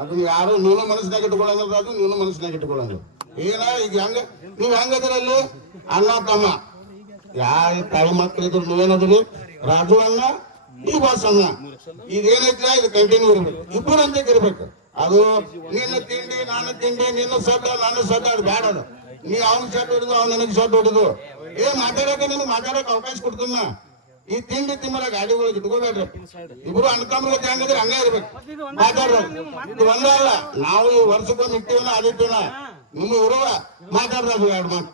ಅದನ್ನ ಯಾರು ನೀನು ಮನಸ್ಸಿನಾಗ ಇಟ್ಕೊಳ್ಳಂಗಿಲ್ಲ, ಅದು ನೀನು ಮನಸ್ಸಿನಾಗ ಇಟ್ಕೊಳ್ಳಂಗಿಲ್ಲ. ಏನ ಈಗ ಹೆಂಗ ನೀವ್ ಹೆಂಗದ್ರಲ್ಲಿ ಅಣ್ಣ ತಮ್ಮ ಯಾವ ತಾಯಿ ಮಕ್ಕಳಿದ್ರು ನೀವೇನದ್ರಿ ರಾಜು ಅಣ್ಣ ಈ ಬಾಸ್ ಅಣ್ಣ ಇದೇನೈತ್ರ ಇದು ಕಂಟಿನ್ಯೂ ಇರ್ಬೇಕು, ಇಬ್ಬರು ಅಂತ ಇರ್ಬೇಕು. ಅದು ನಿನ್ನ ತಿಂಡಿ ನಾನು ತಿಂಡಿ, ನಿನ್ನ ಸಡ್ಡ ನಾನು ಸಡ್ಡ, ಅದು ಬ್ಯಾಡ. ಅದು ನೀ ಅವ್ನ ಸಡ್ಡ ಹೊಡಿದು ಅವ್ನ ನನಗೆ ಸಡ್ಡ ಹೊಡಿದು ಮಾತಾಡಕ ನಿನಗೆ ಮಾತಾಡಕ್ ಅವಕಾಶ ಕೊಡ್ತೀನ. ಈ ತಿಂಡಿ ತಿಮ್ಮಲ ಗಾಡಿಗಳಿಗೆ ಇಟ್ಕೋಬೇಡ್ರಿ. ಇಬ್ರು ಅಣ್ತಮ್ಮ ಹೆಂಗಂದ್ರೆ ಹಂಗ ಇರ್ಬೇಕು, ಮಾತಾಡ್ಬೇಕು. ಇದು ಒಂದೇ ಅಲ್ಲ, ನಾವು ಈ ವರ್ಷಕ್ಕೊಂದು ಇಟ್ಟಿವನ ಅದಿಟ್ಟಿನ ನಿಮ್ಮ ಇರುವ ಮಾತಾಡ್ಬೇಕು. ಎರಡು ಮಾತು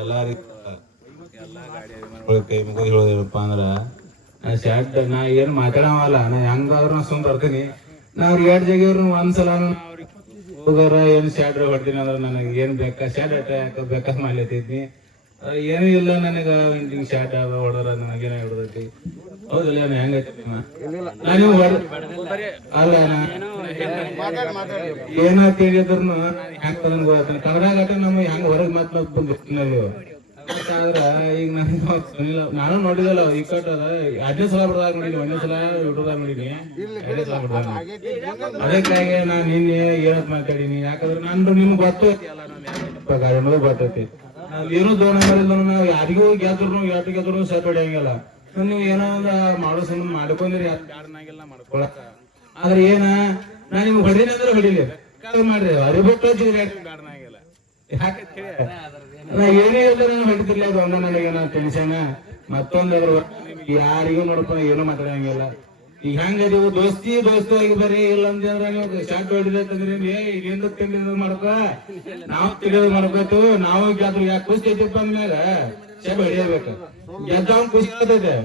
ಎಲ್ಲಾ ಗಾಡಿ ಅಭಿಮಾನಿಗಳ ಕೈ ಮುಗಿದು ಹೇಳೋದೇನಪ್ಪ ಅಂದ್ರ ಶಾರ್ಟ್ ನಾ ಏನ್ ಮಾತಾಡವಲ್ಲ, ನಾ ಹೆಂಗಾದ್ರು ನಾ ಸುಮ್ ಬರ್ತೀನಿ. ನಾ ಅವ್ರಿಗೆ ಎರಡು ಜಾಗ ಒಂದ್ಸಲ ಹೋಗಾರ ಏನ್ ಶಾರ್ಟ್ ಹೊಡ್ತೀನಿ ಅಂದ್ರ ನನಗೆ ಏನ್ ಬೇಕಾ ಶಾರ್ಟ್ ಅಟ್ಯಾಕ್ ಬೇಕಾ ಮಾಡ್ಲತ್ತಿದ್ನಿ. ಏನೂ ಇಲ್ಲ ನನಗ ಶಾರ್ಟ್ ಹೊಡೆದ್ರ ನನಗೇನ ಹಿಡ್ದೈತಿ. ಹೌದಲ್ಲ ಹೆಂಗೈತಿ ನಾನು ಅಲ್ಲ ಏನ ತಿಳಿದ್ರು ಹೆಂಗ್ ತಗೊಂಡ್ ಹೋಗ್ತೀನಿ ಕನ್ನಡ ನಮ್ಗೆ ಹೆಂಗ್ ಹೊರಗ್ ಮಾತ್ರ ಬಂದಿರ್ತೀವಿ. ಆದ್ರ ಈಗ ನಾನು ನೋಡಿದಲ್ಲ ಈ ಕಟ್ ಅದ 2ನೇ ಸಲ ಬಿಡ್ದಾಗ ನೋಡಿನಿ, 1ನೇ ಸಲ ಯೂಟ್ಯೂಬ್ದಾಗ ನೋಡಿನಿ, 2ನೇ ಸಲ ಬಿಡ್ದಾಗ. ಅದಕ್ಕಾಗಿ ನಾನ್ ನಿನ್ನೆ ಏನತ್ ಮಾತಾಡೀನಿ, ಯಾಕಂದ್ರೆ ನಾನು ನಿಮ್ಗೆ ಗೊತ್ತು ಗಾಡಿ ಅನ್ನೋದು ಗೊತ್ತೈತಿ. ನಾವ್ ಏನು ದೋಣ ಮಾಡಿಲ್ಲ, ನಾವು ಯಾರಿಗೂ ಗೆದ್ರು ಸಟ್ ಹೊಡಿಯಂಗಿಲ್ಲ. ನೀವು ಏನೋ ಒಂದ ಮಾಡೋ ಸಂಬಂಧ ಮಾಡ್ಕೊಂಡಿರಿ ಯಾರನ್ನಾಗಿಲ್ಲ ಮಾಡ್ಕೊಳಕ. ಆದ್ರೆ ಏನ ನಾ ನಿಮ್ಗೆ ಹೊಡಿನಿ ಅಂದ್ರೆ ಹೊಡಿಲಿ ಮಾಡ್ರಿ, ಅರಿಬಿಟ್ಟು ಬ್ಯಾಡನಾಗಿಲ್ಲ. ಯಾಕೆ ನಾ ಏನೇ ಇಲ್ಲ ನಾನು ಹೊಡಿತಿರ್ಲಿ, ಅದು ಒಂದ ನನಗೇನ ಟೆನ್ಷನ್. ಮತ್ತೊಂದಾದ್ರು ಯಾರಿಗೂ ನೋಡಪ್ಪ ಏನೂ ಮಾತಾಡಂಗಿಲ್ಲ. ಈಗ ಹೆಂಗದೀವು ದೋಸ್ತಿ ಆಗಿ ಬರೀ ಇಲ್ಲ ಅಂತಂದ್ರ ನೀವು ಶಾರ್ಟ್ ಹೊಡಿದೈತಂದ್ರೆ ಇಲ್ಲಿಂದ ತಿಳಿಯೋದು ಮಾಡ್ಕೊ, ನಾವು ತಿಳಿಯೋದು ಮಾಡ್ಕೋತು. ನಾವು ಗೆದ್ರು ಯಾಕೆ ಖುಷಿ ಐತಿಪ್ಪ ಅಂದ್ಮ್ಯಾಗ ಶಾರ್ಟ್ ಹೊಡಿಯಬೇಕು. ಗೆದ್ದವ್ ಖುಷಿ ಆಗ್ತೈತೆ.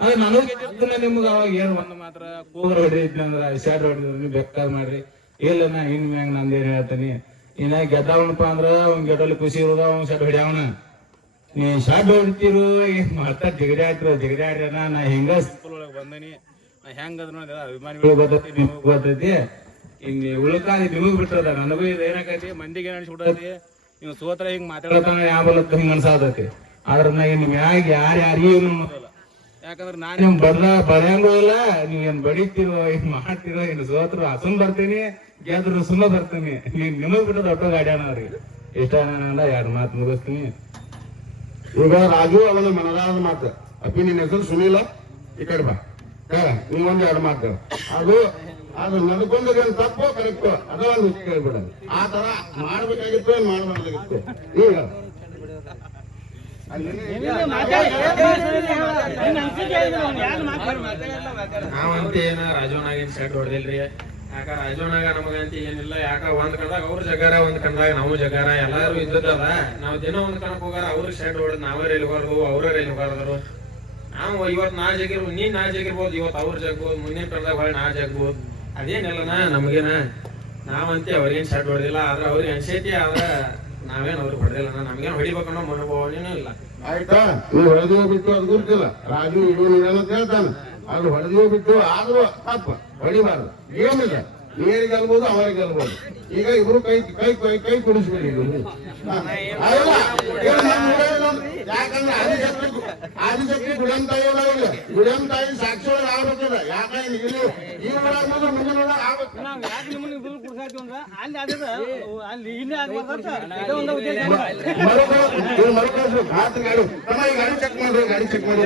ಅದೇ ನನಗೂ ಗೆದ್ದ ನಿಮ್ಗೆ ಅವಾಗ ಏನ್ ಒಂದ್ ಮಾತ್ರ ಕೂಗರ್ ಹೊಡಿದ್ನಿ ಅಂದ್ರ ಶಾರ್ಟ್ ಹೊಡಿದ್ರು ಬೇಕಾದ್ ಮಾಡ್ರಿ. ಇಲ್ಲ ನಾ ಇನ್ ಮ್ಯಾಗ ನಂದೇನ್ ಹೇಳ್ತೀನಿ, ಇನ್ನ ಗೆದ್ದವನಪ್ಪ ಅಂದ್ರ ಅವ್ನ್ ಗೆಟ್ಟಲ್ಲಿ ಖುಷಿ ಇರೋದ ಅವ್ನ್ ಶಾರ್ಟ್ ಹೊಡಿಯವನ. ನೀ ಶಾರ್ಟ್ ಹೊಡಿತಿರು ಮಾಡ್ತಾ ಜಿಗಡಿ ಆಡ್ರನ. ನಾ ಹಿಂಗ ಒಳಗ್ ಬಂದನಿ, ನಾ ಹೆಂಗದ್ರು ಅಭಿಮಾನಿಗಳು ಗೊತ್ತೈತಿ, ನಿಮಗ್ ಗೊತ್ತೈತಿ. ಹಿಂಗ ಉಳ್ಕಾದಿ ನಿಮಗ್ ಬಿಟ್ಟದ, ನನಗೂ ಇದು ಏನಾಕೈತಿ ಮಂದಿಗೆ ಏನ್ ಅನ್ಸ್ಬಿಟ್ಟೈತಿ, ನೀವು ಸೋತ್ರ ಹಿಂಗ್ ಮಾತಾಡತಾನ ಯಾವಲತ್ತ ಹಿಂಗ ಅನ್ಸಾದೈತಿ. ಆದ್ರ ನಾ ಇನ್ ಮ್ಯಾಗ ಯಾರಿಗೂ ಅನ್ನೋದಲ್ಲ. ಯಾಕಂದ್ರೆ ನಾನ್ ನಿಮ್ ಬಡಿಯಂಗೂ ಇಲ್ಲ, ನೀವ್ ಏನ್ ಬಡಿತಿರೋ ಏನ್ ಮಾಡ್ತಿರೋ, ಏನ್ ಸೋತ್ರ ಸುಮ್ ಬರ್ತೀನಿ, ಗೆದ್ರು ಸುಮ್ಮ ಬರ್ತೀನಿ. ನಿಮಗ್ ಬಿಟ್ಟದ ಒಟ್ಟು ಗಾಡಿಯಾನ ಅವ್ರಿಗೆ ಇಷ್ಟ. ನಾನಲ್ಲ 2 ಮಾತು ಮುಗಿಸ್ತೀನಿ. ಈಗ ರಾಜು ಅವನ ಮನದಾಳದ ಮಾತು. ಅಪ್ಪಿ ನಿನ್ನ ಹೆಸರು ಸುನೀಲ, ಈ ಕಡೆ ಬಾ. ನೀವೊಂದು 2 ಮಾತು. ಅದು ನಡ್ಕೊಂಡೇನು ತಪ್ಪೋ ಕರೆಕ್ಟೋ ಅದ ಒಂದು ಕೇಳ್ಬಿಡ. ಆ ತರ ಮಾಡ್ಬೇಕಾಗಿತ್ತು ಏನ್ ಮಾಡ್ಬಾರ್ದಾಗಿತ್ತು. ಈಗ ನಾವಂತ ಏನ ರಾಜವನಾಗೇನ್ ಸೆಟ್ ಹೊಡೆದಿಲ್ರಿ. ಯಾಕ ರಾಜವನಾಗ ನಮಗಂತ ಏನಿಲ್ಲ. ಯಾಕ ಒಂದ್ ಕಣದಾಗ ಅವ್ರ ಜಗಾರ, ಒಂದ್ ಕಣದಾಗ ನಾವು ಜಗಾರ, ಎಲ್ಲಾರು ಇದ್ದದಲ್ಲ. ನಾವ್ ದಿನ ಒಂದ್ ಕಣಕ್ ಹೋಗಾರ ಅವ್ರ ಸೆಟ್ ಹೊಡೆದ್ ನಾವೇ ರೈಲ್ ಹೋಗಾರದು, ಅವ್ರ ರೈಲ್ ಹೋಗಾರದರು. ನಾವು ಇವತ್ ನಾ ಜಗಿರ್ಬೋದು, ನೀನ್ ನಾ ಜಗಿರ್ಬೋದು, ಇವತ್ತು ಅವ್ರ ಜಗ್ಬೋದು, ಮುಂದಿನ ಕಣದಾಗ ಹೊಳೆ ನಾ ಜಗ್ಬೋದು. ಅದೇನಿಲ್ಲನ ನಮಗೇನ. ನಾವಂತೆ ಅವ್ರಿಗೇನ್ ಸೆಟ್ ಹೊಡೆದಿಲ್ಲ. ಆದ್ರ ಅವ್ರಿಗೆ ಅನ್ಸೈತಿ, ಆದ್ರ ನಾವೇನ್ ಅವ್ರಿಗೆ ಹೊಡೆದಿಲ್ಲ. ನಮ್ಗೇನ್ ಹೊಡಿಬೇಕನ್ನೋ ಮನೋಭಾವನೇನು ಇಲ್ಲ. ಆಯ್ತಾ, ನೀವು ಹೊಡೆದೋ ಬಿಟ್ಟು ಅದು ಗುರುತಿಲ್ಲ. ರಾಜು ಇವನು ಹೇಳ್ತಾನೆ, ಅದು ಹೊಡೆದೋ ಬಿಟ್ಟು ಆದ್ರೂ ತಪ್ಪ ಹೊಡಿಬಾರ್ದು. ಏನಿಲ್ಲ, ನೀರಿಗೆ ಗೆಲ್ಬೋದು, ಅವರಿಗೆ ಗೆಲ್ಬೋದು. ಈಗ ಇಬ್ರು ಕೈ ಕೈ ಕೈ ಕೈ ಕುಡಿಸ್ಬಿಡಿ. ಯಾಕಂದ್ರೆ ಆದಿಶಕ್ತಿ ಗುಡಂ ತಾಯಿ ಸಾಕ್ಷಿ ಒಳಗೆ ಆಗ್ಬೇಕಿಲ್ಲ. ಯಾಕಂದ್ರೆ ಇಲ್ಲಿ ಈ ಒಳಗೆ ಮುಂದಿನ ಒಳಗೆ ಆಗ್ಬೇಕು. ಮರುಕಳಿಸ್ಬೇಕು. ಗಾಡಿ ಚೆಕ್ ಮಾಡ್ರಿ, ಗಾಡಿ ಚೆಕ್ ಮಾಡಿ.